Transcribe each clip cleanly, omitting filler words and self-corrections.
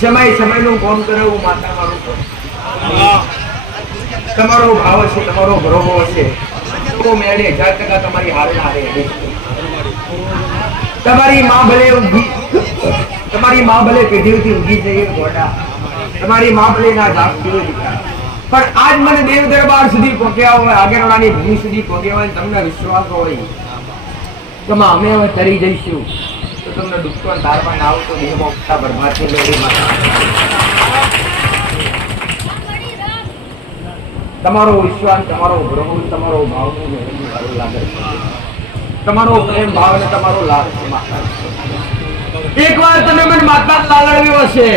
સમયનું કોમ કરે એવું માતા મારું કોમ. તમારો ભાવ હશે, તમારો ભરોસો હશે તો મેળે 1000% તમારી હારે હારે. તમારી માં ભલે પેઢીઓથી ઊંઘી જઈએ ગોડા, તમારી માં ભલે ના જાગતી હોય દીકરા, પણ આજ મને દેવ દરબાર સુધી પહોંચ્યા હોય, આગેવાળાની ભૂમિ સુધી પહોંચ્યા હોય, તમને વિશ્વાસ હોય કે અમે હવે તરી જઈશું તો તમને દુઃખો ધારવા ના આવતો દેહમાં ઉઠતા બરબાદ તમારો વિશ્વાસ, તમારો ભરોસો, તમારો ભાવ સારું લાગે, તમારો પ્રેમ ભાવ અને તમારો લાભ. એકવાર તમે મને માતા લાલડ્યો હશે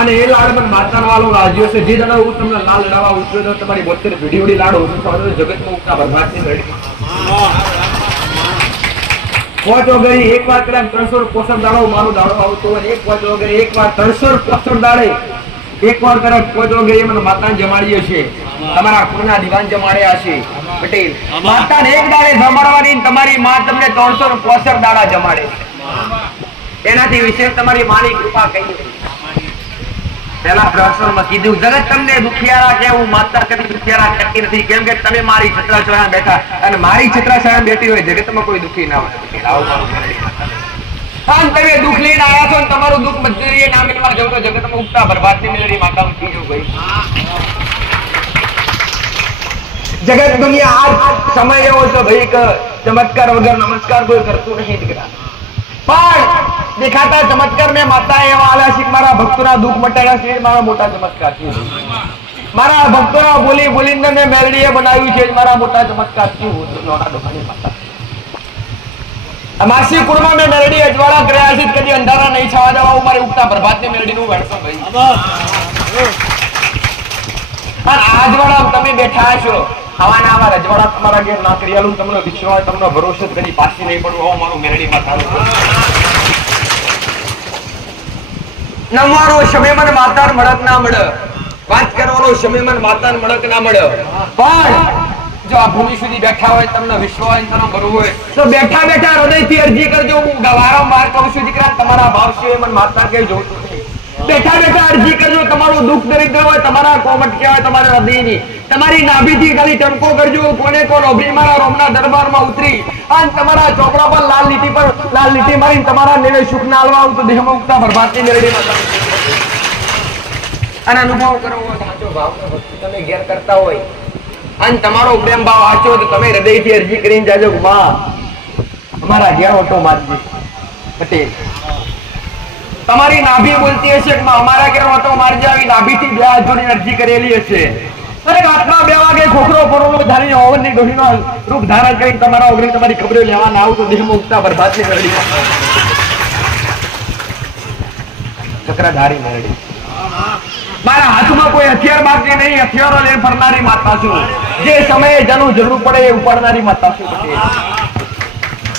અને એ લાડ મને માતા વાળો રાજ્યો છે. જે દાડા હું તમને લાલ લડાવવા ઉઠ્યો તો તમારી 72 પેઢી વડી લાડ ઓછું જગતમાં ઉઠતા બરબાદ ની લડી. પહોંચો ગઈ એકવાર કદાચ 365 દાડો મારો દાડો આવતો હોય, એક પહોંચો ગઈ એકવાર 365 દાડે એકવાર કદાચ પહોંચો ગઈ મને માતાને જમાડી હશે, તમારા કુળના દીવાન જમાડ્યા હશે. પટેલ માતાને એક દાડે જમાડવાની, તમારી માં તમને 365 દાડા જમાડે. એનાથી વિશેષ તમારી માની કૃપા કઈ પેલા પ્રશ્નમાં કીધું, જગત તમને દુખિયારા કે હું માતા કદી દુખિયારા કરતી નથી, કેમ કે તમે મારી છત્રાછાયા બેઠા અને મારી છત્રાછાયા બેઠી હોય જગતમાં કોઈ દુખી ના હોય. તમે દુઃખ લઈને આવ્યા છો, તમારું દુઃખ મજૂરીએ ના મિલવા જવું તો જગતમાં ઉગતા બરબાદ ની મિલરી માતા ઉઠી જવું ભાઈ. જગત દુનિયા આ સમય એવો છે ભાઈ કે ચમત્કાર વગર નમસ્કાર કોઈ કરતું નહીં દીકરા, પણ દેખાતા ચમત્કાર મેં માતા એવા આલ્યા છે, મારા ભક્તોના દુઃખ મટાડ્યા છે, મારા મોટા ચમત્કાર છે. મારા ભક્તોના બોલી બોલીને મેં મેલડીએ બનાવ્યું છે, મારા મોટા ચમત્કાર છે. માસી કુળમાં મેં મેલડી અજવાળા કર્યા છે, કદી અંધારા નહીં છવા દેવા મારે ઉગતા પ્રભાતની મેલડીનું વણસો ભાઈ. અને આજવાળા તમે બેઠા છો, હવાના આવા રજવાડા તમારા ઘેર ના કરી આલું, તમને વિશ્વાસ, તમને ભરોસો કરી પાછી નહીં પડવું, આવું મારું મેલડીમાં ચાલુ નમવાનો સમય મને માતા મળક ના મળે, વાત કરવાનો સમય મને માતા મળક ના મળે, પણ જો આ ભૂમિ સુધી બેઠા હોય, તમને વિશ્વાસ તમને ભરવું હોય તો બેઠા બેઠા હૃદયથી અરજી કરજો. હું વારંવાર કહું છું દીકરા, તમારા ભાવ સિવાય મને માતા કઈ જોતું નથી. બેઠા બેઠા અરજી કરજો. તમારું દુઃખ દરિદ્ર હોય, તમારા કોમટક્યા હોય, તમારા હૃદયની, તમારી નાભીથી ખાલી ટમકો કરજો. કોને કોણ ઓભરી મારા રોમના દરબારમાં ઉતરી અને તમારા ચોપડા પર લાલ લીટી મારીને તમારા નેવે સુખ ના આલવા આવું તો દેહમાં ઉગતા બરબાદની મેળડીમાં અને અનુભવ કરવો સાચો ભાવનો ભક્તિ તમે ઘેર કરતા હોય અને તમારો પ્રેમ ભાવ આચો તો તમે હૃદયથી અરજી કરીને જાજો, માં અમારા ઘેર ઓટો મારજે. પટેલ તમારી નાભી બોલતી હશે કે અમારા ઘેર ઓટો મારજે, આવી નાભીથી બે હાથ જોડીને અરજી કરેલી હશે. અને રાતના 2 વાગે ખોખરો ફોરલો ધારીને ઓવનની ડોહીનો રૂપ ધારણ કરીને તમારા ઓગળી તમારી ખબરો લેવા ના આવું તો દેહમાં ઉગતા બરબાદની મેળડીમાં ચક્રધારી મેળડી. મારા હાથમાં કોઈ હથિયાર બાકી નહીં, હથિયારો લઈને ફરનારી માતા છું. જે સમયે જેનું જરૂર પડે એ ઉપાડનારી માતા છું.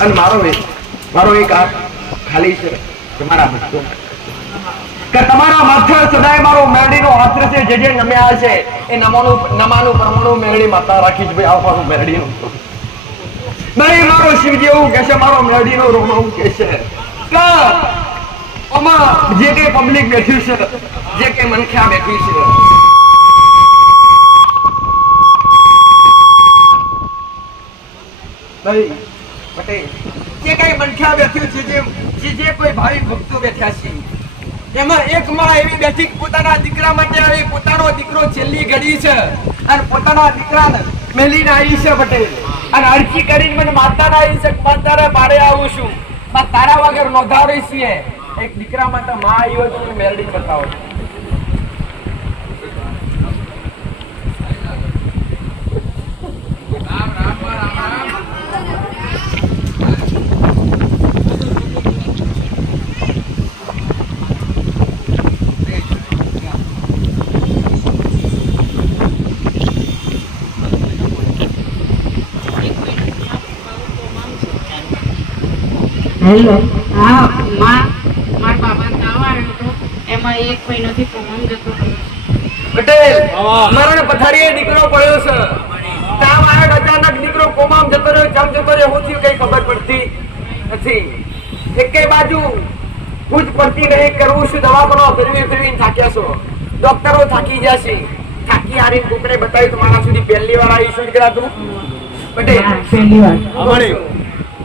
અને મારો એક હાથ ખાલી છે કે મારા ભક્તો કે તમારા માથે સદાય મારો મેરડીનો હાથ છે. જે નમ્યા છે એ નમાનું પરમાણુ મેરડી માતા રાખી છે ભાઈ. આ મારું મેરડીનું નહીં, મારો શિવજી એવું કે છે, મારો મેરડીનો રોમ એવું કે છે કે આમાં જે કઈ પબ્લિક બેઠી છે, જે કઈ મનખ્યા બેઠી છે, પટેલ જે કઈ મનખ્યા બેઠી છે, જે કોઈ ભાવિ ભક્તો બેઠા છે, એમાં એક માં એવી બેઠી પોતાના દીકરા માટે આવી, પોતાનો દીકરો છેલ્લી ઘડી છે અને પોતાના દીકરાને મેલીને આવી છે પટેલ. અને અરજી કરીને મને માતાના આવી છે, માતાને પાડે આવું છું, તારા વગર નોંધાવી છીએ. એક દીકરા માટે માં આવ્યો તો મેલડી બતાવો. હેલો, હા મારા બાબા તાવ આવ્યો હતો, એમાં 1 મહિનાથી કોમમ જતો પટેલ મારા પથારીએ દીકરો પડ્યો છે, તાવ આવ્યો, અચાનક દીકરો કોમામ જતો રહ્યો. જમ જતો રહ્યો, હું થયું કઈ ખબર પડતી નથી. એકે બાજુ પૂછ પડતી નહીં, કરવું શું દવાખાનો ફેરવીને થાક્યા છો, ડોક્ટરો થાકી ગયા છે, થાકી હારીને કોકને બતાવ્યું તો મારા સુધી પહેલી વાર આવી શું કરા તું પટેલ પહેલી વાર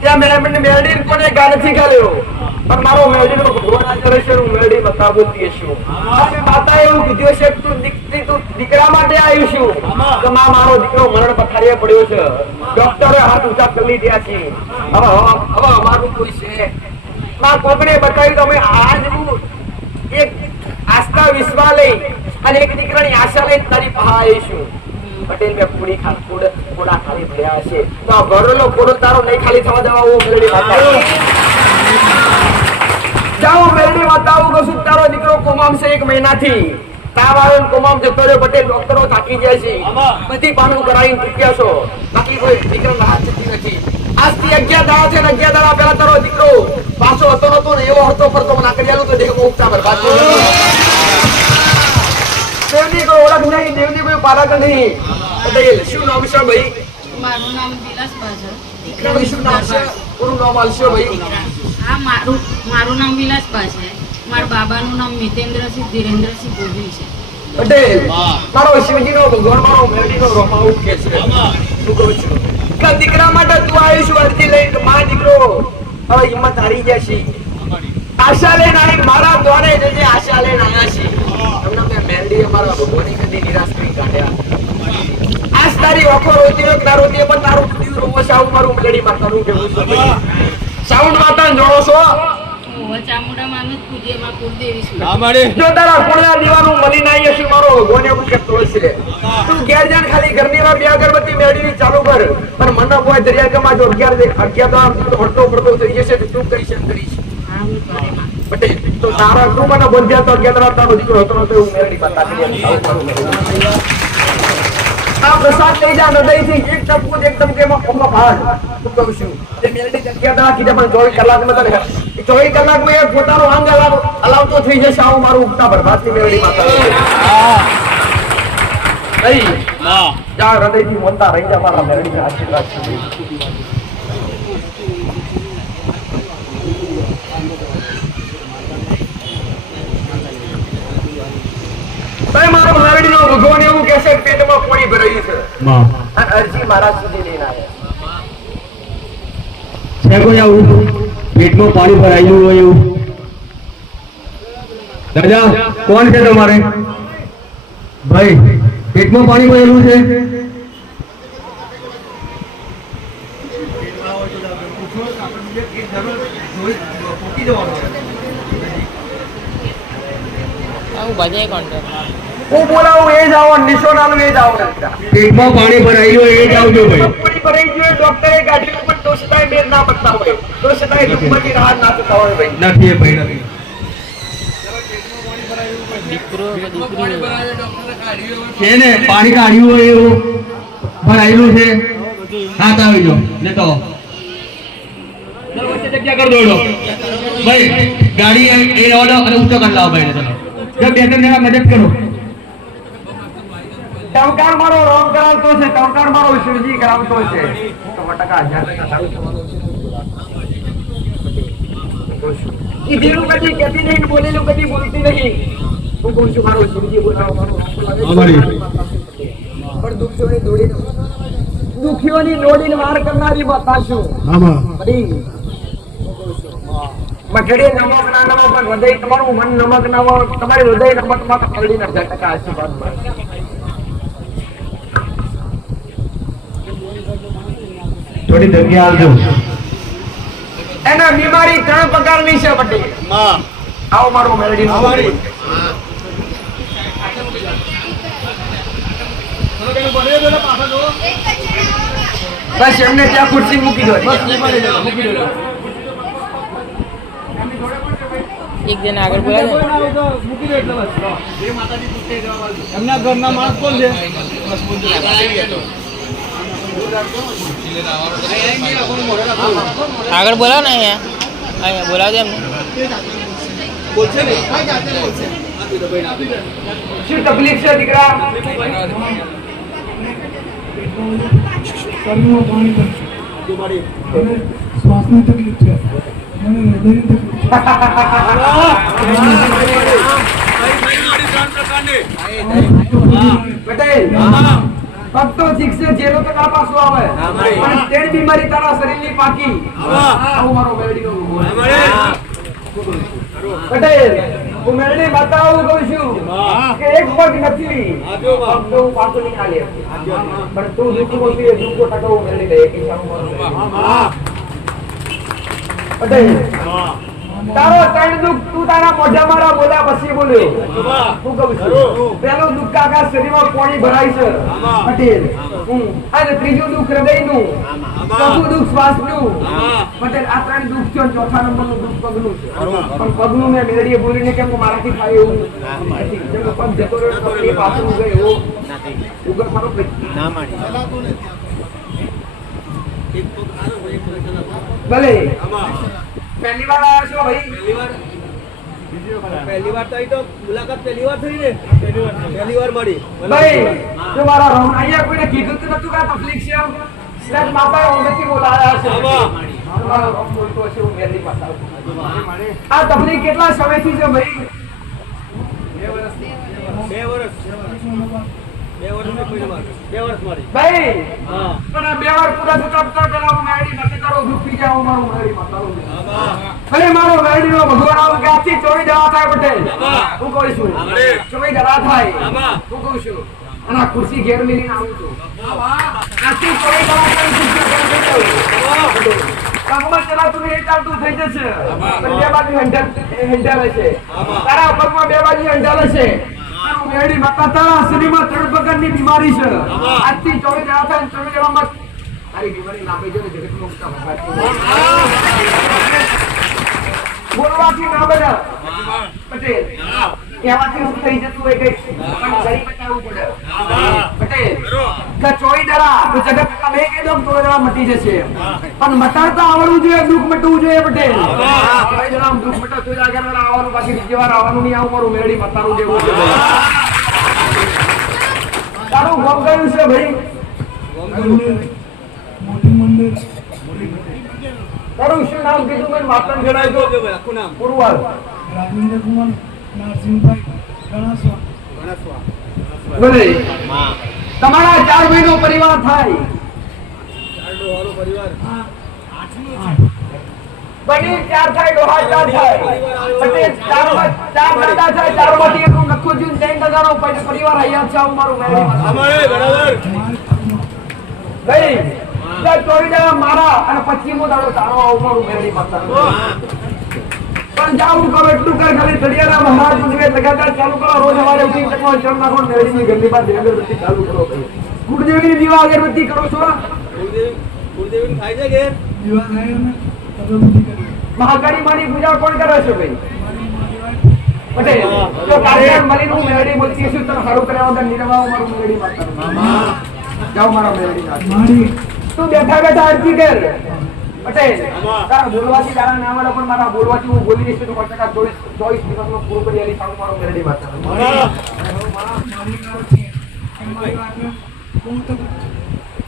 ત્યાં મેં મેલડી કોને ગા નથી ગાલ્યો, પણ મારો મેલડીનો ભગવાન હાજર છે, હું મેલડી બતાવતી છું. અને માતા એવું કીધું છે કે તું દીકરા માટે આવ્યું છું, કે મારો દીકરો મરણ પથારીએ પડ્યો છે, ડોક્ટરે હાથ ઊંચા કરી દીધા છે, હવે અમારું કોઈ છે કોકને બતાવ્યું તો અમે આજ હું એક આસ્થા વિશ્વાસ લઈ અને એક દીકરાની આશા લઈ તારી પાસે આવીશું. પટેલ મેં પૂરી કોડા ખાલી થયા છે તો આ ઘરનો કોડો તારો નહીં ખાલી થવા દેવા. હું મેલડી માતા જાઓ, મેલડી માતા આવું કશું તારો દીકરો કોમામ છે 1 મહિનાથી તાવ આવ્યો કોમામ જતો રહ્યો. પટેલ ડોક્ટરો થાકી જાય છે, બધી પાનું કરાવીને ચૂક્યા છો, બાકી કોઈ દીકરો રાહત થતી નથી. આજથી 11 દાડા છે ને 11 દાડા પહેલા તારો દીકરો પાછો હતો ને એવો હરતો ફરતો મને આકડ્યાનો તો દેહમાં ઉપતા બરબાદ દેવની કોઈ ઓળખ નહીં, દેવની કોઈ પારખ નહીં. પટેલ શું નામ છે ભાઈ? મારું નામ વિલાસબા છે. દીકરાનું શું નામ છે? પૂરું નામ આલશો ભાઈ? હા, મારું નામ વિલાસબા છે. મારા બાબાનું નામ મિતેન્દ્રસિંહ ધીરેન્દ્રસિંહ ગોહિલ છે. પટેલ મારો શિવજીનો ભગવાન મારો મેલડીનો રોમા ઉઠે છે. શું કહું છું કે દીકરા માટે તું આવ્યો છું અરજી લઈને, માં દીકરો હવે હિંમત હારી ગયા છે, આશા લઈને આવી મારા દ્વારે જે આશા લઈને આવ્યા છે. તમને મેં મેલડી અમારા ભગવાનની કદી નિરાશ કરી કાઢ્યા. આજ તારી ઓખો રોતી હોય ના રોતી પણ તારું દીવ રોવો છે. આવું મારું મેલડી માતાનું કેવું છે ભાઈ. સાઉન્ડ માતા જોડો છો? ચામુંડા માનું જ પૂજે, માં કુળદેવી છું. જો તારા કુળના દીવાનું મળી ના હશે મારો ભગવાન એવું કહેતો હશે. તું ઘેર જાન ખાલી ઘરની માં 2 અગરબત્તી મેળવી ચાલુ કર, પણ મને કોઈ દરિયામાં જો 11 તો આમ હડતો પડતો થઈ જશે તો તું કરીશ એમ કરીશ. હા, હું કરે માં. પટેલ તો તારા તું મને બંધ્યા તો 11 તારો દીકરો હતો તો હું મેળવી માતા કરી આ પ્રસાદ લઈ જા હૃદયથી એક ટપકું એકદમ કે ઓમાં ભાગ હું કહું છું તે મેલડી જગ્યા દા કીધા પણ 24 કલાકમાં તો 24 કલાકમાં એ પોતાનો અંગ હલાવતો થઈ જશે. આવું મારું ઉગતા બરબાદની મેલડી માતા નહીં જા હૃદયથી મોનતા રહી જા મારા મેલડીના આશીર્વાદ છે. મારો મેલડીનો ભગવાન એવું કહે છે પેટમાં પાણી ભરાયું છે અને અરજી મારા સુધી લઈને આવ્યા. પેટમાં પાણી ભરાયું હોય એવું દાદા કોણ છે તમારે? ભાઈ પેટમાં પાણી ભરેલું છે? હું બોલાવું એ જ આવો, નિશોનાનું એ જ આવો. પેટમાં પાણી ભરાયું હોય એ જ આવજો ભાઈ. પાણી ભરાઈ ગયું ડોક્ટરે કાઢ્યું પણ તો છતાંય મેર ના પડતા હોય, તો છતાંય દુઃખમાંથી રાહત ના થતા હોય ભાઈ. નથી ભાઈ નથી. છે ને પાણી કાઢ્યું હોય એવું ભરાયેલું છે. હાથ આવી જાઓ લેતો જગ્યા કરી દોડો ભાઈ. ગાડી એ ઓર્ડર અને ઊંચો કરી લાવો ભાઈ. ચલો જો 2-3 જણા મદદ કરો. ટંકાર મારો રોમ કરાવતો છે, ટંકાર મારો શિવજી કરાવતો છે. તો ટકા 1000% સારું થવાનું છે. કીધેલું કદી કહેતી નહીં, બોલેલું કદી બોલતી નહીં. હું કહું છું મારો શિવજી બોલાવો, મારો પણ દુખીઓની દોડીને વાર કરનારી માતા છું. મઠડી નમક ના નમક પણ હૃદય તમારું મન નમક ના હોય, તમારી હૃદય નમક માં પકડી ના 10% આશીર્વાદ મળે. થોડી જગ્યા આવજો. એના બીમારી 3 પ્રકારની છે પટેલ. આવો મારો મેલડી નો બસ એમને ત્યાં ખુરશી મૂકી દો. એક જણ આગળ બોલાવે એમના ઘરના માણસ કોણ છે? આગળ બોલાવો ને અહીંયા બોલાવજો એમને. શું તકલીફ છે દીકરા? શ્વાસની તકલીફ છે. પટેલ ભક્તો શીખશે જેલો તો ના પાછો આવે પણ તેની બીમારી તારા શરીરની પાકી આવું મારો મેલડીનો બોલ. પટેલ હું મેલડી માતા આવું કહું છું કે એક પગ નથી ભક્તો હું પાછો નહીં આલે પણ તું દુઃખ બોલતી એ દુઃખો ટકાવું મેલડી લે એક ઈચ્છા હું પટેલ તારો ત્રણ દુઃખ તું તારા મોઢા મારા બોલ્યા પછી બોલ્યો હું કહું છું પહેલું દુઃખ આખા શરીરમાં પાણી ભરાય છે પટેલ અને ત્રીજું દુઃખ હૃદયનું ચોથું દુઃખ શ્વાસનું પટેલ આ ત્રણ દુઃખ છે ચોથા નંબરનું દુઃખ પગનું છે પણ પગનું મેં મેળડીએ બોલીને કેમ મારાથી થાય એવું નથી જેમ કે પગ જતો રહ્યો તો એ પાછું ઉગે એવો ઉગર મારો ના ભલે પહેલી વાર આવ્યા છો ભાઈ પહેલી વાર તો અહીં તો મુલાકાત પહેલી વાર થઈ ને પહેલી વાર મળી ભાઈ જો મારા રોમ અહીંયા કોઈને કીધું તો નતું કે આ તકલીફ છે એટલે માતા ઓમેથી બોલાયા છે મારો રોમ બોલતો છે હું મેલી પાછા આ તકલીફ કેટલા સમયથી છે ભાઈ 2 વર્ષ ભાઈ પણ આ 2 વાર પૂરા થતા પેલા હું મેડી નથી કરો દુખી જાવ મારું મેડી માતાનું ભલે મારો મેડી નો ભગવાન આવું કે આથી ચોરી દવા થાય પટેલ હું કહું છું ચોરી દવા થાય હું કહું છું અને આ ખુરશી ઘેર મેલીને આવું છું આથી ચોરી દવા થાય ખુરશી ઘેર મેલી આવું પગમાં ચલાતું નહીં ચાલતું થઈ જશે પણ બે બાજુ હેન્ડલ હશે તારા પગમાં બે બાજુ હેન્ડલ હશે મેડી માતા તારા શરીરમાં 3 પ્રકારની બીમારી છે આજથી 24 જણા થાય 24 જણામાં તારી બીમારી ના બેજો ને જગતનો મુક્ત બોલવાથી ના બને પટેલ કહેવાથી શું થઈ જતું હોય કઈ પણ ગરી બચાવવું પડે પટેલ કે 24 જણા તો જગત કા બે કે દમ 24 જણા મટી જશે પણ મટાડતા આવડવું જોઈએ દુઃખ મટવું જોઈએ પટેલ 24 જણા દુઃખ મટા તો આગળ આવવાનું બાકી બીજી વાર આવવાનું નહીં આવું મારું મેળી મતાનું જેવું છે તારું ગમ કયું છે ભાઈ તારું શું નામ કીધું મેં માતન જણાય તો આખું નામ પુરવાર રાજેન્દ્ર કુમાર નરસિંહભાઈ ગણાસવા બોલે તમારા 4 ભાઈનો પરિવાર થાય પરિવાર બની 4 થાય ડોહા 4 થાય પટેલ 4 દાદા થાય 4 માંથી એકનું નખો જૂન 3 દાદાનો પરિવાર અહીંયા છે આવું મારું મેળી અમારે બરાબર ભાઈ ચોરી જણા મારા અને 25મો દાડો તારો આવું મારું મેળી માતા પણ જાવું કરો એટલું કર ખાલી તળિયાના મહારાજ ઉજવે લગાતાર ચાલુ કરો રોજ સવારે ઉઠી ચકમો ચમ નાખો મેળીની ગંદી બાદ અગરબત્તી ચાલુ કરો ભાઈ ગુરુદેવની દીવા અગરબત્તી કરો છો ગુરુદેવ થાય છે ઘેર દીવા થાય અને અગરબત્તી કરી મહાકાળી માની પૂજા કોણ કરે છે ભાઈ પટેલ તો કાર્યન મળીને હું મેળડી બોલતી છું તો સારું કર્યા વગર નિરવાવ મારું મેળડી માતા જાઓ મારા મેળડી નાથ મારી તું બેઠા બેઠા અરજી કર પટેલ તારા બોલવાથી તારા નામ વાળા પણ મારા બોલવાથી હું બોલી દઈશ તો 24 દિવસમાં પૂરું કરી આલી સારું મારું મેળડી માતા મારી ગાવ છે મારી વાત બહુ તો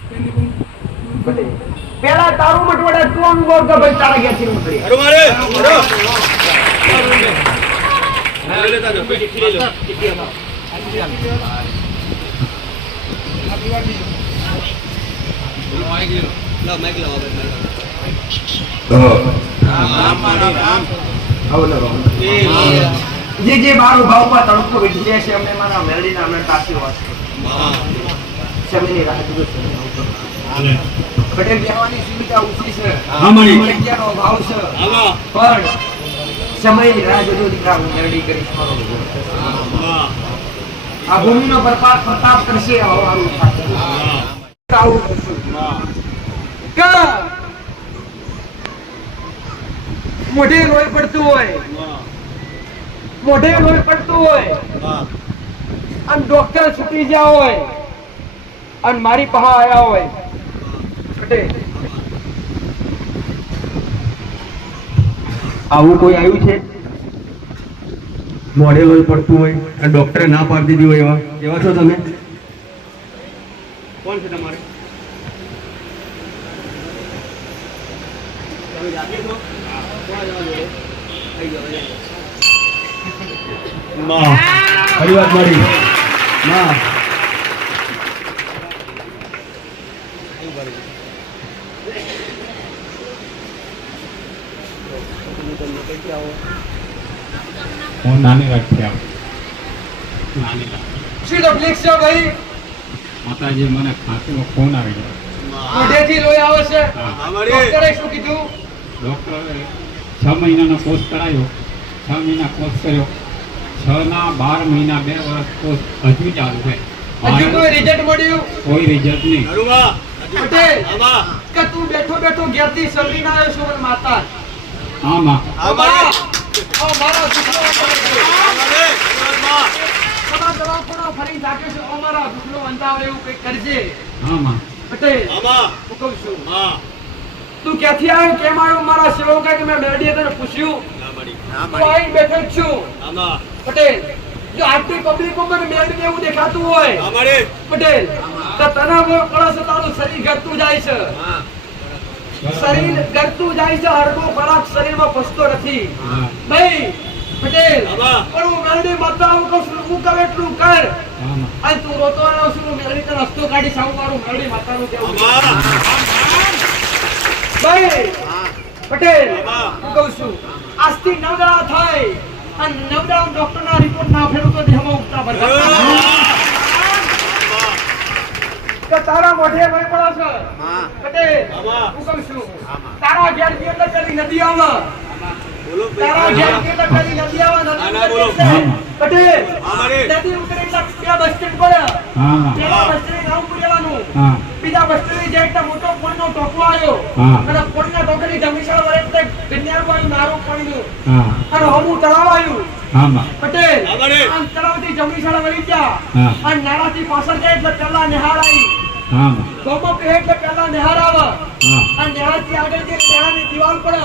પેલી પટેલ પેલા તારું મટવડે તું અનુભવ કર ભાઈ તારા ઘેરથી ઉતરી મારે જે જે બારો ભાવમાં તડકો વીટી જાય છે અમને મારા મેળડીના અમને તાસી વાસે સમયની રાહ જુઓ છે પટેલ બેવાની સુવિધા ઊંચી છે જગ્યાનો અભાવ છે પણ સમયની રાહ જુઓ દીકરા હું મેળડી કરીશ મારો આ ભૂમિનો પ્રતાપ કરશે આવું મોઢે લોહી પડતું હોય અને ડોક્ટર છૂટી ગયા હોય અને મારી પાસે આયા હોય આવું કોઈ આવ્યું છે મોડે લોહી પડતું હોય અને ડોક્ટરે ના પાડી દીધી હોય એવા છો તમે કોણ છે તમારે તમે જાતે છો કોણ માં ખરી વાત મારી માં હું નાની રાખ્યા નાની શું તકલીફ છે ભાઈ? માતાજી મને ખાંસીનો ફોન આવી ગયો મોઢેથી લોહી આવે છે. હા. ડોક્ટરે શું કીધું? ડૉક્ટરે 6 મહિનાનો કોર્સ કરાયો 6 મહિના કોર્સ કર્યો 6 ના 12 મહિના 2 વર્ષ કોર્સ હજુ ચાલુ છે હજુ કોઈ રિઝલ્ટ મળ્યું? કોઈ રિઝલ્ટ નહીં પટેલ કે તું બેઠો બેઠો ઘેરથી સલરીને આવ્યો છો મને માતા. આમાં મારા દુખનો તમારા દવાખાના ફરી જાગે છે. અમારા દુખનો અંધાવ એવું કંઈક કરજે. આમાં પટેલ હું કહું છું તું ક્યાંથી આવ્યો કેમ આવ્યો? મારા સેવકે કે મેં મેરડીએ તને પૂછ્યું તું આવીને બેઠો જ છું. પટેલ જો આટલી પબ્લિક ઉપર મેરડીને એવું દેખાતું હોય પટેલ તો તને બહુ કળશ તારું શરીર ઘટતું જાય છે. શરીર ઘટતું જાય છે. હરકો ખોરાક શરીરમાં પચતો નથી ભાઈ. પટેલ પણ હું મેરડી માતા આવું કહું છું હું કહું એટલું કર. આમાં અને તું રોતો રહ્યો છું હું મેરડી તને રસ્તો કાઢી સાવું મારું મેરડી માતાનું કેવું છે. ભાઈ પટેલ હું કહું છું આજથી 9 દાડા થાય અને 9 દાડા ડોક્ટરના રિપોર્ટ ના ફેરું તો દેહમાં ઉગતા ભરતા તો તારા મોઢે ભય પડો છે. પટેલ હું કહું છું તારા ઘેર થી એટલે પેલી નદી આવે તારા ઘેર થી એટલે પેલી નદી આવે નદી ઉતરે છે. પટેલ નદી ઉતરે એટલે ત્યાં બસ સ્ટેન્ડ પર આમાં પેલા બસ સ્ટેન્ડ નામ પૂરેવાનું હા બીજા બસ સ્ટેન્ડ જાય એટલે મોટો પોળનો ટોકો આવ્યો હા. અને પોળના ટોકની જમીશાળ વડે એટલે ગન્યાર પાણી નારો પાણીનું હા અને હમું તળાવ આવ્યું. આમાં પટેલ આમ તળાવથી જમીશાળ વળી ગયા હા. અને નાળાથી પાછળ જાય એટલે પેલા નિહાળ આવી આમાં ગોમો પહે એટલે પેલા નિહાળ આવે હા અને નિહાળથી આગળ જઈને નિહાળની દિવાલ પડે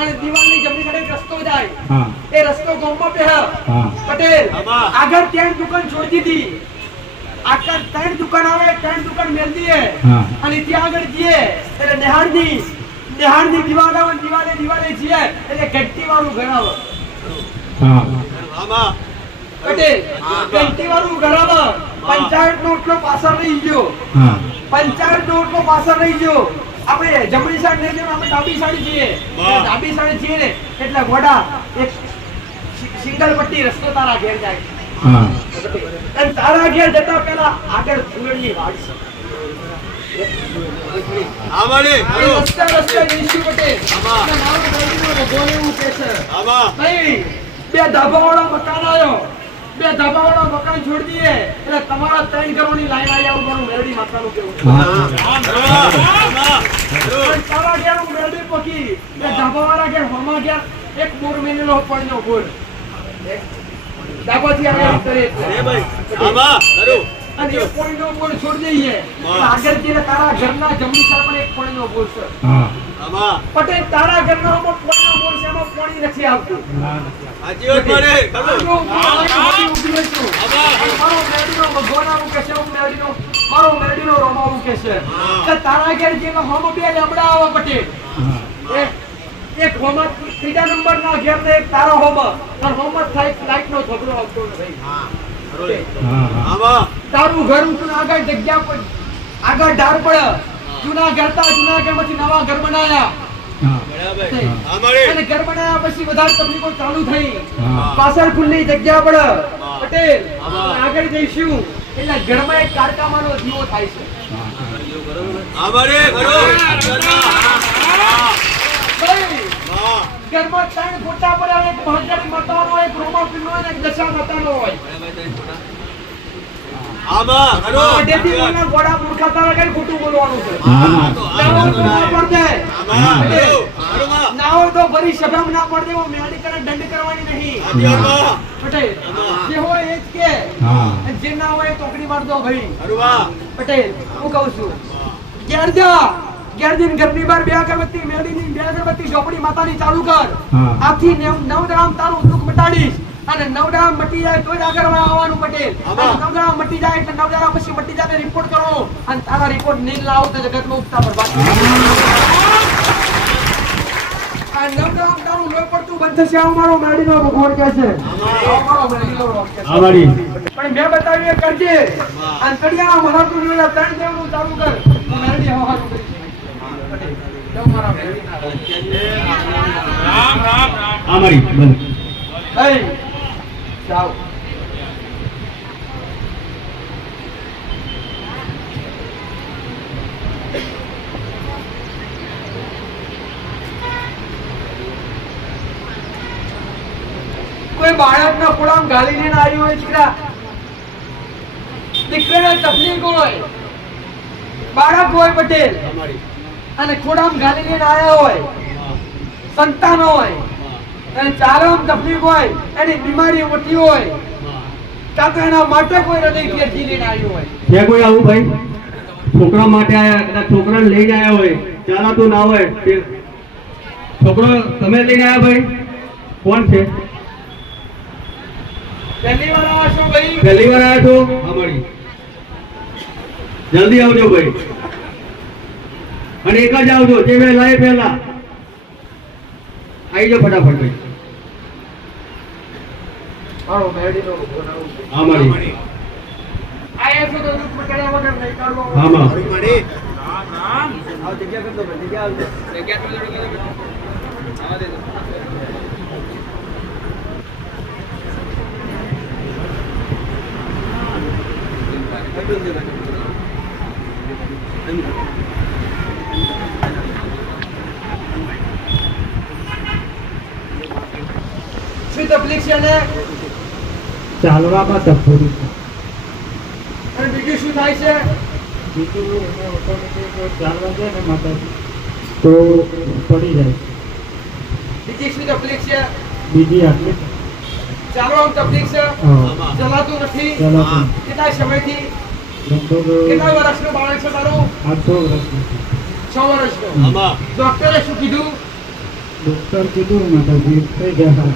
અને દિવાલની જમણી સાઈડે એક રસ્તો જાય હા એ રસ્તો ગોમો પહે. હા પટેલ આગળ ત્યાં દુકાન છોડી દીધી. આગળ 3 દુકાન આવે 3 દુકાન મેલ દીએ હા અને ત્યાં આગળ જઈએ એટલે નિહાળની દિવાલ આવે ને દિવાલે જઈએ એટલે ઘંટી વાળું ઘર આવે. હા પટેલ ઘંટી વાળું ઘર આવે. પંચાયત નો ઓટલો પાછળ રહી ગયો. હા પંચાયત નો ઓટલો પાછળ રહી ગયો. આપણે જમણી સાઈડ નહીં જઈએ આપણે ડાબી સાઈડ જઈએ. ડાબી સાઈડ જઈએ ને એટલે ગોડા એક સિંગલ પટ્ટી રસ્તો તારા ઘેર જાય. હા અને તારા ઘેર જતા પહેલા આગળ ફૂલડી વાડ છે. રસ્તે જઈશું પટેલ. અને મારું દર્દીનો ભગવાન એવું કહે છે ભાઈ 2 ધાબાવાળો મકાન આવ્યો 2 ધાબાવાળો મકાન છોડી દઈએ એટલે તમારા 3 ઘરોની લાઈન આવી આવું મારું મેરડી માતાનું કેવું છે. પણ તારા ઘેર હું મેરડી પકી 2 ધાબાવાળા ઘેર હોમા ઘેર એક બોર મહિનેનો પડ્યો બોર ધાબાથી આગળ કરે અને એક પોઈન્ટનો બોર છોડી દઈએ એટલે આગળ જઈને તારા ઘરના જમણી સાઈડ પર એક પોઈન્ટનો બોર છે. હા પટેલ તારા ઘરના ઉપર પોઈન્ટનો બોર છે એમાં પાણી નથી આવતું. મારો મેરડીનો રોમા એવું કે છે કે તારા ઘેર જે હોમ 2 લેમડા આવે પટેલ. એક હોમ ત્રીજા નંબરના ઘેર ને એક તારા હોમ અને હોમ થાય લાઈટ નો ઝઘડો આવતો નથી. તારું ઘર ઊંચું આગળ જગ્યા પર આગળ ઢાર પડે જૂના ઘર માંથી નવા ઘર બનાયા અને ઘર બનાયા પછી વધારે તકલીફો ચાલુ થઈ. પાછળ ખુલ્લી જગ્યા પડે પટેલ આગળ જઈશું એટલે ઘરમાં એક કારકામાનો દીવો થાય છે. ઘરમાં 3 ફોટા પડ્યા એક મહાકાળી માતાનો એક રોમાપીરનો અને એક દશા માતાનો હોય. મોઢેથી બોલના ગોળા મૂર્ખા તારા કઈ ખોટું બોલવાનું છે. નાવો તો ના પડે. નાવો તો ભરી સભામ ના પડે. એવો મેળી કરે દંડ કરવાની નહીં. પટેલ જે હોય એ જ કે અને જે ના હોય ટોકરી માર દો ભાઈ. પટેલ હું કહું છું ઘેર જા ઘેર જઈને ઘરની બહાર 2 અગરબત્તી મેળીની 2 અગરબત્તી ચોપડી માતાની ચાલુ કર. આથી 9 દાડા તારું દુઃખ મટાડીશ અને 9 દાડા મટી જાય તોય આગળ આવવાનું પટેલ. 9 દાડા મટી જાય એટલે 9 દાડા પછી મટી જાય રિપોર્ટ કરો અને તારા રિપોર્ટ નહીં લાવો તો જગતમાં ઉગતા બરબાદ. આ નવધામ તારું લોહી પડતું બંધ થશે આવો મારો મેડીનો ભગવાન કહે છે આવો મારો મેડીનો ભગવાન કહે છે. પણ મેં બતાવ્યું એ કરજે અને કડિયાના મહાત્મા જોયેલા ત્રણ દેવનું ચાલુ કર તો મેડી હવાનું કરીશ. જય મારા મેડીના હે જાઓ. કોઈ બાળકના ખોળામાં ગાલી લઈને આવ્યું હોય દીકરાને તકલીફ હોય બાળક હોય પટેલ અને ખોળામાં ગાલી લઈને આવ્યા હોય સંતાન હોય અને ચાલવામાં તકલીફ હોય એની બીમારી મોટી હોય કાં તો એના માટે કોઈ હૃદય ફેરથી લઈને આવ્યું હોય. છે કોઈ આવું ભાઈ છોકરા માટે આયા કદાચ છોકરાને લઈને આવ્યા હોય ચાલાતું ના હોય તે છોકરો તમે લઈને આવ્યા ભાઈ કોણ છે પહેલી વાર આવા છો ભાઈ પહેલી વાર આવ્યા છો અમારી જલ્દી આવજો ભાઈ અને એક જ આવજો જે વહેલા એ પહેલા આવી જાઓ ફટાફટ ભાઈ મારો મેડીનો ભગવાન આવું છે. અમારી આયા છો તો દુઃખ કર્યા વગર નહીં કાઢો. આમાં આવ જગ્યા કર દો જગ્યા આવજો જગ્યા તો લડી ગયો આવા દે દો. શું તકલીફ છે ને ચાલવામાં તકલીફ અને બીજું શું થાય છે ચાલવા જાય ને માતાજી તો પડી જાય બીજી શું તકલીફ છે બીજી આટલી ચાલવામાં તકલીફ છે હા ચલાતું નથી ચાલો કેટલા સમયથી લગભગ કેટલા વર્ષનું બાળક છે તારું 800 વર્ષનું 6 વર્ષનું ડોક્ટરે શું કીધું ડોક્ટર કીધું માતાજી થઈ ગયા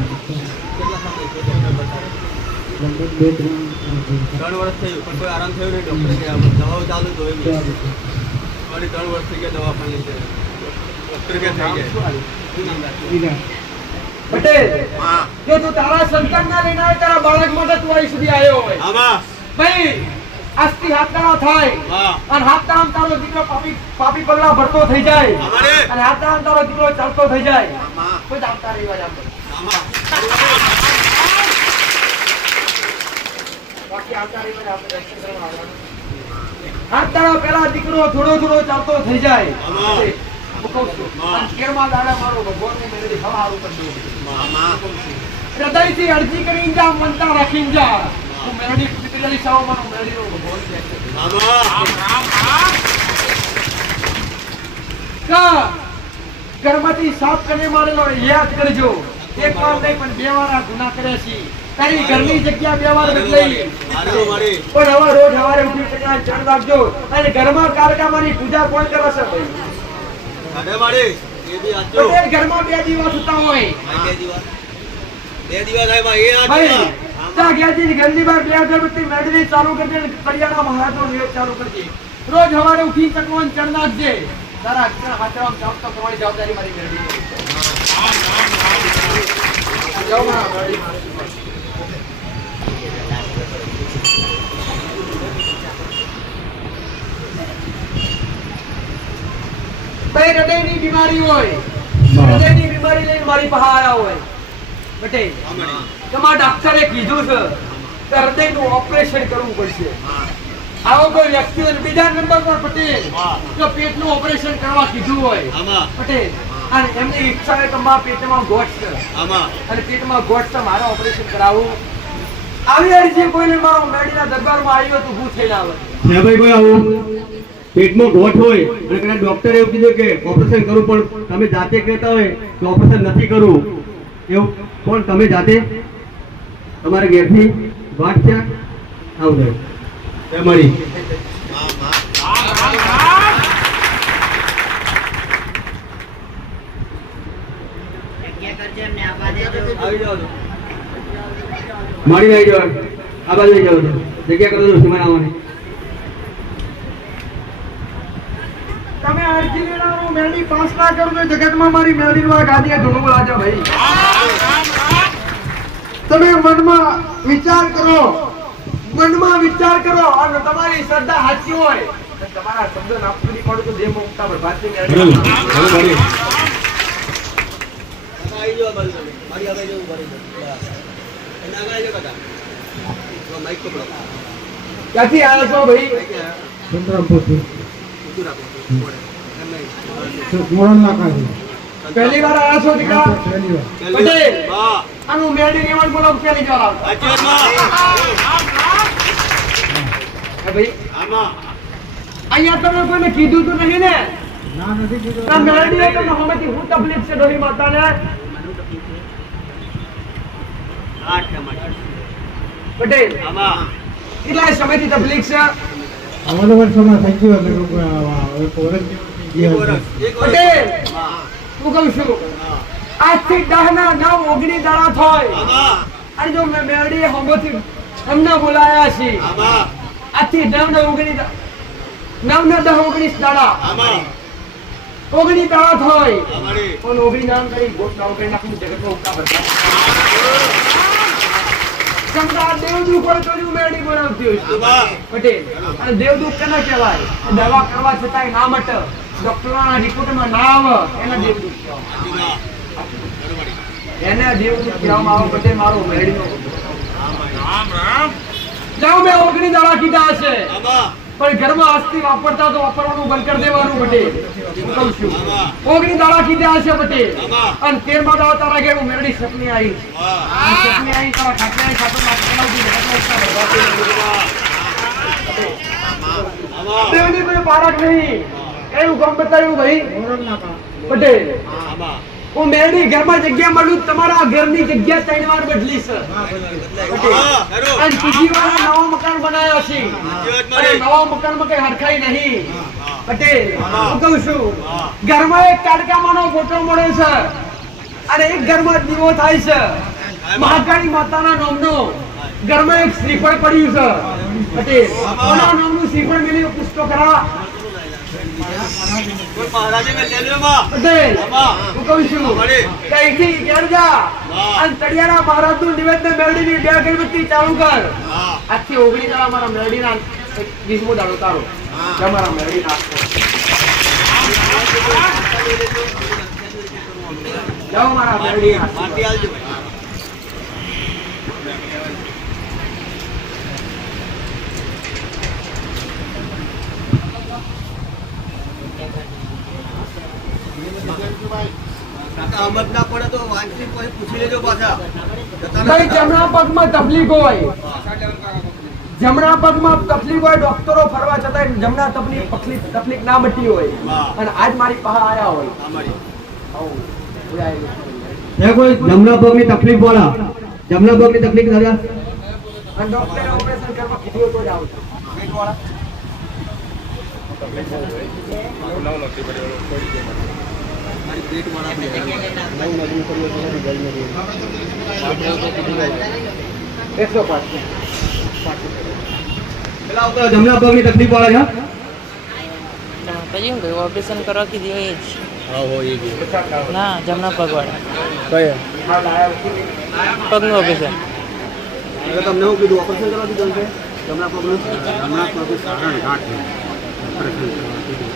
લગભગ 2-3 વર્ષ થયું પણ કોઈ આરામ થયો નહીં ડોક્ટરે કે દવાઓ ચાલુ તો એમ વળી 3 વર્ષ થઈ ગયા દવાખાને છે ડોક્ટર કે થઈ જાય શું નામ રાખ્યું? પટેલ જો તું તારા સંતાનના લઈને આવે તારા બાળક માટે તું અહીં સુધી આવ્યો હોય આમાં ભાઈ આજથી હાથદાણા થાય હા અને હાથદાણા તારો દીકરો પાપી પગલા ભરતો થઈ જાય અમારે અને હાથદાણા તારો દીકરો ચાલતો થઈ જાય આમાં કોઈ આવતા રહેવા જાવ આમાં બાકી આવતા રહેવા જાવ દર્શન કરવા આવવાનું. હાથદાણા પહેલા દીકરો થોડો થોડો ચાલતો થઈ જાય આમાં. હું કહું છું અને કેળમાં દાડા મારો ભગવાનની મેળવી ખાવા હારું કરી દઉં. આમાં હૃદયથી અરજી કરીને જા મનતા રાખીને જા હું મેરડી પિતળી સાવ મારો મેરડીનો ભગવાન છે કા ઘરમાંથી સાફ કરીને મારેલો યાદ કરજો એક વાર નહીં પણ 2 વાર આ ગુનાહ કર્યા છે તારી ઘરની જગ્યા 2 વાર બદલાઈ મારી મારી પણ હવે રોજ સવારે ઉઠી ટકા ચણ રાખજો અને ઘરમાં કારકામાની પૂજા કોણ કરે છે ભાઈ અરે મારી એ બી આજો પટેલ ઘરમાં 2 દિવસ સુતા હોય બે દિવસ થાય માં એ આજો ભાઈ ત્યાં ગયા છે ઘરની બહાર 2 અગરબત્તી મેળવી ચાલુ કરજે અને કડિયાના મહારાજનો નિવેદ ચાલુ કરજે રોજ સવારે ઉઠી ચકવાન ચણ નાખજે તારા અક્ષર હાથરામ જાપ તો કરવાની જવાબદારી મારી મેળવી જાઓ મારા મેળવી ભાઈ હૃદયની બીમારી હોય હૃદયની બીમારી લઈને મારી પાસે આવ્યા હોય પટેલ તમારા ડોક્ટરે કીધું છે કે હૃદયનું ઓપરેશન કરવું પડશે આવો કોઈ વ્યક્તિ હોય બીજા નંબર પર પટેલ જો પેટનું ઓપરેશન કરવા કીધું હોય આમાં પટેલ અને એમની ઈચ્છા હોય કે મારા પેટમાં ગોઠ છે આમાં અને પેટમાં ગોઠ છે મારે ઓપરેશન કરાવવું આવી અરજી કોઈને મારો મેડીના દરબારમાં આવ્યો તો હું થઈને આવે છે ભાઈ કોઈ આવું પેટમાં ગોઠ હોય અને કદાચ ડોક્ટરે એવું કીધું કે ઓપરેશન કરવું પણ તમે જાતે કહેતા હોય કે ઓપરેશન નથી કરવું એવું કોણ તમે જાતે તમારા ઘેરથી વાત છે આવું જાય તમારી આવી જાઓ તો. મારી આવી જાવ આ બાજુ લઈ જાવ જગ્યા કરો છો સીમા આવવાની તમે અરજી લેનારો મેળવી પાસ ના કરું તો જગતમાં મારી મેળવીનો આ ગાદીએ ધૂણું રાજા ભાઈ. તમે મનમાં વિચાર કરો અને તમારી શ્રદ્ધા સાચી હોય તો તમારા શબ્દ નાપુરી પડો તો દેહ મુક્તા પ્રભાતની મેળવી. આવી જાઓ બાજુ તમે. મારી આગળ જવું પડે છે. એને આગળ આવી જાઓ કાકા. તો માઈક પકડો. ક્યાંથી આવ્યા છો ભાઈ? ઊંચું રાખો. પડે. એમ નહીં. પહેલી વાર આવ્યા છો દીકરા? પહેલી પટેલ. વાર. આનું મેરડી નિયમન બોલો પહેલી વાર આવ્યા. સાચી વાત હે ભાઈ આમાં. અહીંયા તમે કોઈને કીધું તો નહીં ને? ના મેરડીએ તમને હમેથી હું તકલીફ છે ડોહી માતાને? આઠ આમાં. પટેલ આમાં. કેટલા સમયથી તકલીફ છે? એક વર્ષ. પટેલ હા. હું કહું છું હા. આજથી 10 ના 9 19 દાડા થાય આમાં. અને જો મેં મેરડીએ હમોથી અમને બોલાયા છે આમાં. આજથી 9 ના 19 9 ના 10 19 દાડા આમાં. 19 દાડા થાય અમારી. પણ 19 નામ કરી ગોઠલાઓ કરી નાખું જગતમાં ઉગતા ભરતા સમજા દેવદૂત હોય તો જ મેરડી બોલાવતી હોય છે. આમાં. પટેલ અને દેવદૂત કેના કહેવાય? દવા કરવા છતાંય ના મટે, ડોક્ટરોના રિપોર્ટમાં ના આવે એના દેવદૂત કહેવાય. એને દેવદૂત કહેવામાં આવે. પટેલ મારો મેરડીનો જાઓ મેં 19 દાડા કીધા હશે આમાં. પણ ઘરમાં અસ્થિ વાપરતા તો વાપરવાનું બંધ કરી દેવાનું પટેલ. હું કહું છું 19 દાડા કીધા હશે પટેલ અને 13મા દાડા તારા ઘેર હું મેરડી સપની આવી હા. સપની આવી તારા ખાટલા ખાતો નાખી ચલાવતી જગતમાં ઉગતા ભરવાતી. આમાં. દેવની કોઈ પારખ નહીં એવું કામ બતાવ્યું ભાઈ પટેલ. આમાં. હું મેરડી ઘરમાં જગ્યા મળું તમારા ઘરની જગ્યા 3 વાર બદલી છે હા. હેરો. અને ત્રીજી વાર નવા મકાન બનાવ્યા છે અને નવા મકાનમાં કઈ હરખાઈ નહીં પટેલ. હું કહું છું ઘરમાં એક કાડકામાંનો ફોટો મળે છે અને એક ઘરમાં દીવો થાય છે મહાકાળી માતાના નામનો. ઘરમાં એક શ્રીફળ પડ્યું છે પટેલ. કોના નામનું શ્રીફળ મેળવી પૂછતો ખરા? કોઈ મહારાજે મેં લઈ લ્યો માં. પટેલ હું કહું છું કઈથી ઘેર જા અને તળિયાના મહારાજનું નિવેદન મેળવીની 2 અગરબત્તી ચાલુ કર. હા. આજથી 19 દાડા મારા મેરડીના 20મો દાડો તારો તમારા મેરડીના જાઓ મારા મેરડીના. માટી આલજો ભાઈ. કાકા અમત ના પડે તો વાંચી પછી પૂછી લેજો પાછા. ભાઈ જમણા પગમાં તકલીફ હોય, જમણા પગમાં તકલીફ હોય, ડોક્ટરો ફરવા છતાંય જમણા તકલીફ ના મટી હોય અને આજ મારી પાસે આયા હોય. અમારી. કોઈ જમણા પગની તકલીફ વાળા જમણા પગની તકલીફ દાદા અને ડોક્ટરે ઓપરેશન કરવા કીધું તો જ આવતા. મારી પેટ વાળા બી. 105. પેલા ઉપર જમણા પગની તકલીફ વાળા છે પછી શું કહ્યું ઓપરેશન કરવા કીધી હોય એ જ. હા હોય એ બી. ના જમણા પગવાળા કયા? પગનું ઓપરેશન. એટલે તમને શું કીધું ઓપરેશન કરવા કીધું છે જમણા પગનું? જમણા પગ સારણ ગાંઠ ઓપરેશન કરવા કીધું.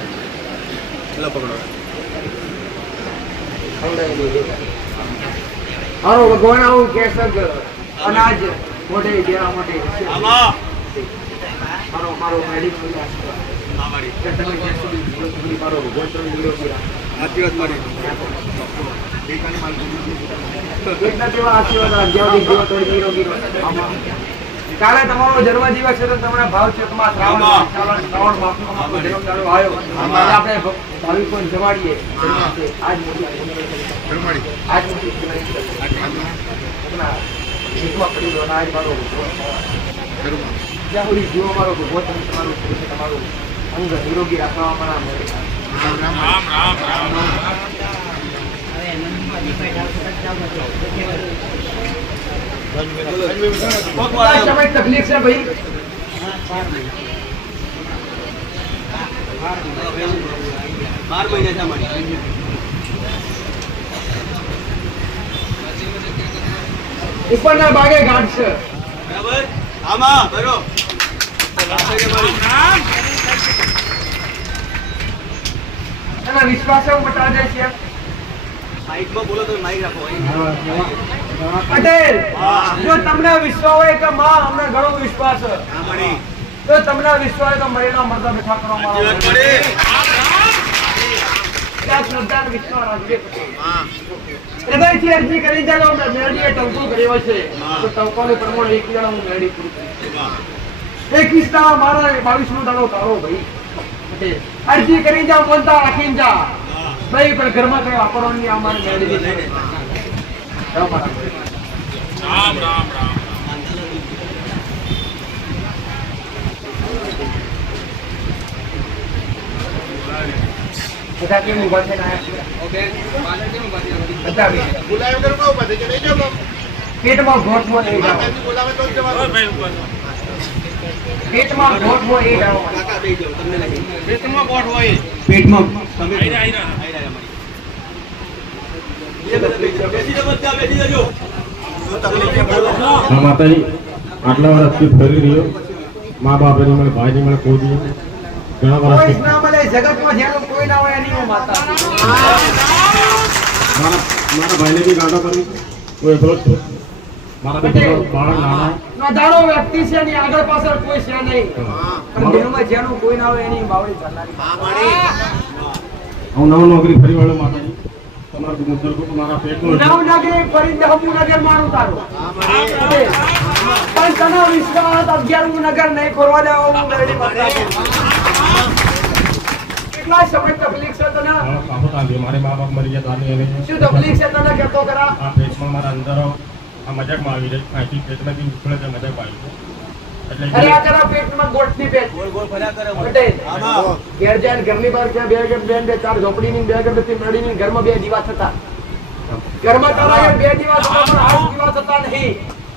ચલો પકડો. હારો ભગવાન આવું કે છે અનાજ મોઢે ઘેરા મોઢે આમાં. મારો મારો મેડિકલ અમારી. કે તમે જ્યાં સુધી જીવો સુધી મારો ભગવાન તમને નિરોગી રાખે. સાચી વાત મારી. એટલા તેવા આશીર્વાદ રાખજો કે જીવો તો નિરોગી રહો. આમાં કાલે તમારો જન્મદિવસ છે તો તમારા ભાવ ચેતમાં શ્રાવણ માસનો આપણો જન્મદાડો આવ્યો. આજે આપણે ભાવિકોને જમાડીએ. આજ મોટી ભીખમાં પડેલો અનાજ મારો જ્યાં સુધી જીવો મારો ભગવાન તમે તમારું અંગ નિરોગી રાખવા મારા સમય તકલીફ છે ભાઈ. હા. 12 મહિના છે અમારી. ઉપરના ભાગે ગાંઠ છે. બરાબર? આમાં બરો. એના વિશ્વાસ એવું બતાવે છે. માઇકમાં બોલો તો માઇક રાખો. પટેલ, હા. જો તમને વિશ્વાસ હોય કે માં અમને ઘણો વિશ્વાસ છે, આ મળી. તો તમને વિશ્વાસ હોય તો મરીના મરદા બેઠા કરવામાં સાચી વાત આવે. મળી. ત્યાં શ્રદ્ધા અને વિશ્વાસ રાખજે પટેલ. હા. હૃદયથી અરજી કરી ચાલો મેળવીએ ટંકો કર્યો છે હા. તો ટંકોનું પ્રમાણ 1 જણા હું મેળવી પૂરું કરીશ. વાહ. 21 દાડા મારા 22 નો દાડો તારો ભાઈ પટેલ. અરજી કરી જા બોલતા રાખીને જા હા. ભાઈ પણ ઘરમાં કઈ વાપરવાની અમારે મેળવી છે. જાઓ મારા ભાઈ. બધા કેમ ઊભા થઈને આયા છે? બધા બી. પેટમાં ગોઠવો નહીં જાઓ. પેટમાં ગોઠવો એ જાઓ. કાકા બેસી જાઓ, તમને લાગે. પેટમાં તમે આઈ રહ્યા અમારી. એ બધા બેસી જાઓ, બેસી જાઓ બધા, બેસી જાઓ. જો તકલીફ છે બોલો. આ માતાજી આટલા વર્ષથી ફરી રહ્યો મા બાપ એની મને ભાઈની મને કોઈ દી ઘણા કોઈ જ વર્ષથી ના મળે જગતમાં જેનું કોઈ ના હોય એની હું માતા. મારા ભાઈને બી ગાંડો કરી હું એકલો જ છું મારા દીકરો બાળક નાના નધારો વ્યક્તિ છે એની આગળ પાછળ કોઈ છે નહીં. પણ દેહમાં જેનું કોઈ ના હોય એની બાવળી કરનારી. આ મળી. હું નવ નોકરી ફરી વળ્યો માતાજી તમારું મુદ્દલ કો મારા પેટનું નવનગરી ફરી નગર મારું તારું. આ મળી. પણ તને વિશ્વાસ 11મું નગર નહીં ખોરવા દેવા હું મેળવી માતા છું. કેટલા સમય તકલીફ છે તને? કાપો તાંધી મારે મા બાપ મરી ગયા તાની એને શું તકલીફ છે તને કહેતો ખરા? આ પેટમાં મારા અંદર આ મજાકમાં આવી જાય અહીંથી પેટમાંથી નીકળે છે મજાકમાં આવી જાય અરે એટલે આ કરા પેટમાં ગોઠની પેટ. ગોળ ગોળ ફર્યા કરે અમારી. પટેલ. આમાં. ઘેર જાય ઘરની બહાર ક્યાં બે ચાર ઝોપડીની બે અગરબત્તી મેળવીને ઘરમાં બે દીવા થતા. ઘરમાં તારા ઘેર બે દીવા થતા પણ આઠ દીવા થતા નહીં.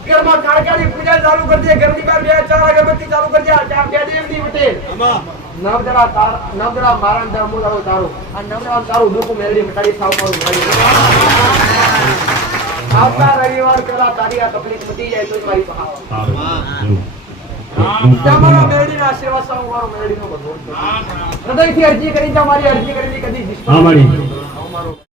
ઘરમાં કાળકાની પૂજા ચાલુ કરજે, ઘરની બહાર બે ચાર અગરબત્તી ચાલુ કરજે, આ ચાર બે દેવની પટેલ. આમાં. નવદડા મારા અંદર મુદાળો તારો. આ નવદડા તારું દુઃખ મેળવી મટાડી સાવ મારું મેળવી. આવતા રવિવાર પહેલા તારી આ તકલીફ મટી જાય તો જ મારી પાસે આવો. સારું તમારા મેળવીના આશીર્વાદ સાવ મારો મેળવીનો ભગવાન. હૃદયથી અરજી કરી જા, મારી અરજી કરેલી કદી હા મળી મારો